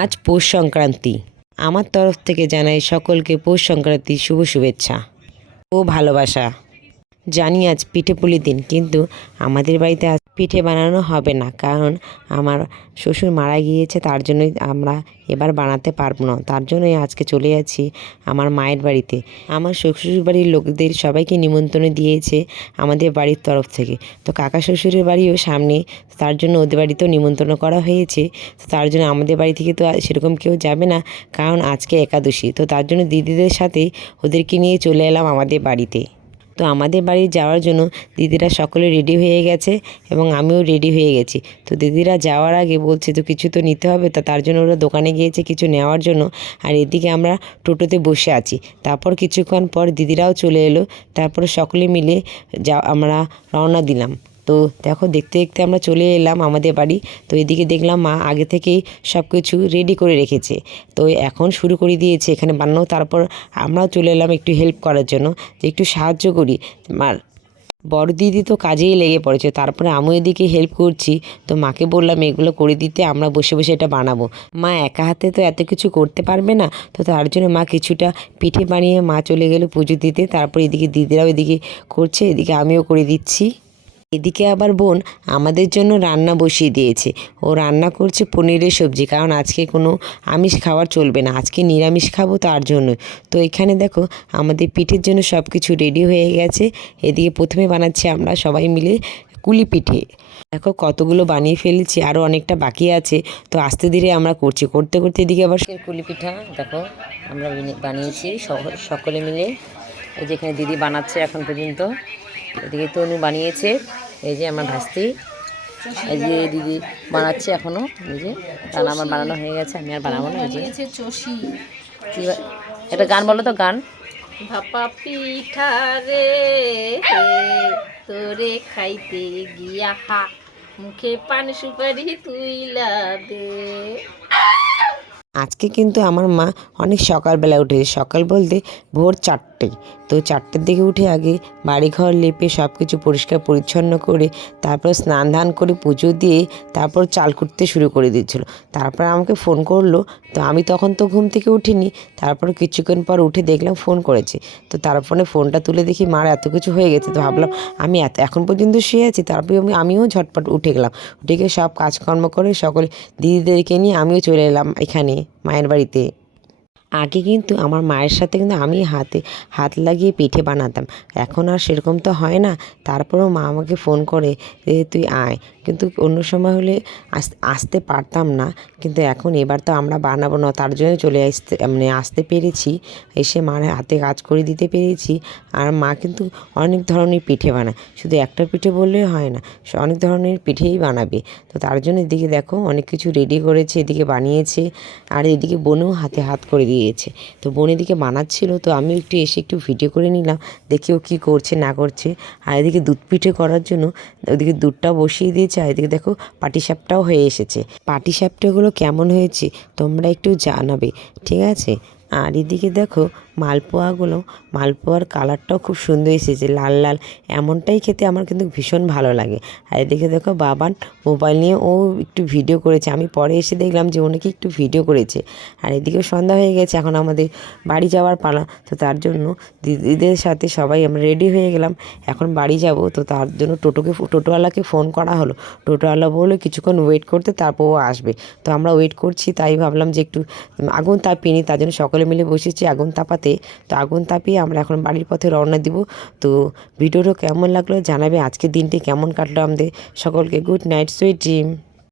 আজ পৌষ সংক্রান্তি। আমার তরফ থেকে জানাই সকলকে পৌষ সংক্রান্তির শুভ শুভেচ্ছা ও ভালোবাসা। জানি আজ পিঠে পুলির দিন, কিন্তু আমাদের বাড়িতে আজ পিঠে বানানো হবে না, কারণ আমার শ্বশুর মারা গিয়েছে। তার জন্যই আমরা এবার বানাতে পারবো না। তার জন্যই আজকে চলে যাচ্ছি আমার মায়ের বাড়িতে। আমার শ্বশুর বাড়ির লোকদের সবাইকে নিমন্ত্রণ দিয়েছে আমাদের বাড়ির তরফ থেকে। তো কাকা শ্বশুরের বাড়িও সামনে, তার জন্য ওদের বাড়িতেও নিমন্ত্রণ করা হয়েছে। তো তার জন্য আমাদের বাড়ি থেকে তো সেরকম কেউ যাবে না, কারণ আজকে একাদশী। তো তার জন্য দিদিদের সাথে ওদেরকে নিয়ে চলে এলাম আমাদের বাড়িতে। তো আমাদের বাড়ি যাওয়ার জন্য দিদিরা সকলে রেডি হয়ে গেছে এবং আমিও রেডি হয়ে গেছি। তো দিদিরা যাওয়ার আগে বলছে তো কিছু তো নিতে হবে, তো তার জন্য ওরা দোকানে গিয়েছে কিছু নেওয়ার জন্য। আর এদিকে আমরা টোটোতে বসে আছি। তারপর কিছুক্ষণ পর দিদিরাও চলে এলো। তারপরে সকলে মিলে আমরা রওনা দিলাম। তো দেখো, দেখতে দেখতে আমরা চলে এলাম আমাদের বাড়ি। তো এদিকে দেখলাম মা আগে থেকেই সব কিছু রেডি করে রেখেছে। তো এখন শুরু করে দিয়েছে এখানে বানানো। তারপর আমরাও চলে এলাম একটু হেল্প করার জন্য, যে একটু সাহায্য করি। আর বড় দিদি তো কাজেই লেগে পড়েছে, তারপরে আমিও এদিকে হেল্প করছি। তো মাকে বললাম এগুলো করে দিতে, আমরা বসে বসে এটা বানাবো। মা একা হাতে তো এত কিছু করতে পারবে না। তো তার জন্য মা কিছুটা পিঠে বানিয়ে মা চলে গেল পুজো দিতে। তারপর এদিকে দিদিরাও এদিকে করছে, এদিকে আমিও করে দিচ্ছি। এদিকে আবার বোন আমাদের জন্য রান্না বসিয়ে দিয়েছে। ও রান্না করছে পনিরের সবজি, কারণ আজকে কোনো আমিষ খাবার চলবে না, আজকে নিরামিষ খাবো তার জন্য। তো এখানে দেখো আমাদের পিঠের জন্য সব কিছু রেডি হয়ে গেছে। এদিকে প্রথমে বানাচ্ছি আমরা সবাই মিলে কুলি পিঠে। দেখো কতগুলো বানিয়ে ফেলেছি, আরও অনেকটা বাকি আছে। তো আস্তে ধীরে আমরা করছি, করতে করতে এদিকে আবার কুলি পিঠা দেখো আমরা বানিয়েছি সকলে মিলে। এই যেখানে দিদি বানাচ্ছে এখন পর্যন্ত, এদিকে তনু বানিয়েছে। এই যে আমার ভাস্তি, এই যে দিদি বানাচ্ছে এখনো। এই যে তার আমার বানানো হয়ে গেছে, আমি আর বানাবো না। এই যে একটা গান বলো তো, গান। ভাপা পিঠা রে তোরে খাইতে গিয়া হা, মুখে পান সুপারি তুইলা দে। আজকে কিন্তু আমার মা অনেক সকালবেলা উঠেছে, সকাল বলতে ভোর 4টে। তো 4টের দিকে উঠে আগে বাড়িঘর লেপে সব কিছু পরিষ্কার পরিচ্ছন্ন করে তারপর স্নান ধান করে পুজো দিয়ে তারপর চাল কুটতে শুরু করে দিয়েছিল। তারপর আমাকে ফোন করলো। তো আমি তখন তো ঘুম থেকে উঠিনি। তারপর কিছুক্ষণ পর উঠে দেখলাম ফোন করেছে। তো তারপরে ফোনটা তুলে দেখি মার এত কিছু হয়ে গেছে। তো ভাবলাম আমি এখন পর্যন্ত শুয়ে আছি। তারপরে আমিও ঝটপট উঠে গেলাম। উঠে গিয়ে সব কাজকর্ম করে সকলে দিদিদেরকে নিয়ে আমিও চলে এলাম এখানে মায়ের বাড়িতে। আগে কিন্তু আমার মায়ের সাথে কিন্তু আমি হাত লাগিয়ে পিঠে বানাতাম, এখন আর সেরকম তো হয় না। তারপরেও মা আমাকে ফোন করে যে তুই আয়, কিন্তু অন্য সময় হলে আসতে পারতাম না। কিন্তু এখন এবার তো আমরা বানাবো না, তার জন্য চলে আসতে পেরেছি। এসে মার হাতে কাজ করে দিতে পেরেছি। আর মা কিন্তু অনেক ধরনের পিঠে বানায়, শুধু একটা পিঠে বললেই হয় না, সে অনেক ধরনের পিঠেই বানাবে। তো তার জন্য এদিকে দেখো অনেক কিছু রেডি করেছে, এদিকে বানিয়েছে। আর এদিকে বোনও হাতে হাত করে দিয়েছে। তো বোন এদিকে বানাচ্ছিল, তো আমি একটু এসে একটু ভিডিও করে নিলাম, দেখি ও কী করছে না করছে। আর এদিকে দুধ পিঠে করার জন্য ওদিকে দুধটাও বসিয়ে দিয়েছে। আর এদিকে দেখো পাটিসাপটাও হয়ে এসেছে। পাটিসাপটাগুলো কেমন হয়েছে তোমরা একটু জানাবে, ঠিক আছে? আর এদিকে দেখো মালপোয়ার কালারটাও খুব সুন্দর এসেছে, লাল লাল। এমনটাই খেতে আমার কিন্তু ভীষণ ভালো লাগে। আর এদিকে দেখো বাবান মোবাইল নিয়ে ও একটু ভিডিও করেছে। আমি পরে এসে দেখলাম যে অনেকে একটু ভিডিও করেছে। আর এদিকেও সন্ধ্যা হয়ে গেছে, এখন আমাদের বাড়ি যাওয়ার পালা। তো তার জন্য দিদিদের সাথে সবাই আমরা রেডি হয়ে গেলাম, এখন বাড়ি যাব। তো তার জন্য টোটোওয়ালাকে ফোন করা হলো। টোটোওয়ালা বললো কিছুক্ষণ ওয়েট করতে, তারপর ও আসবে। তো আমরা ওয়েট করছি, তাই ভাবলাম যে একটু আগুন তাপিয়ে নিই, তার জন্য সকলে মিলে বসেছি আগুন তাপাতে। তো আগুন তাপিয়ে আমরা এখন বাড়ির পথে রওনা দিব। তো ভিডিওটা কেমন লাগলো জানাবে, আজকের দিনটি কেমন কাটলো আমাদের। সকলকে গুড নাইট, সুইট ড্রিম।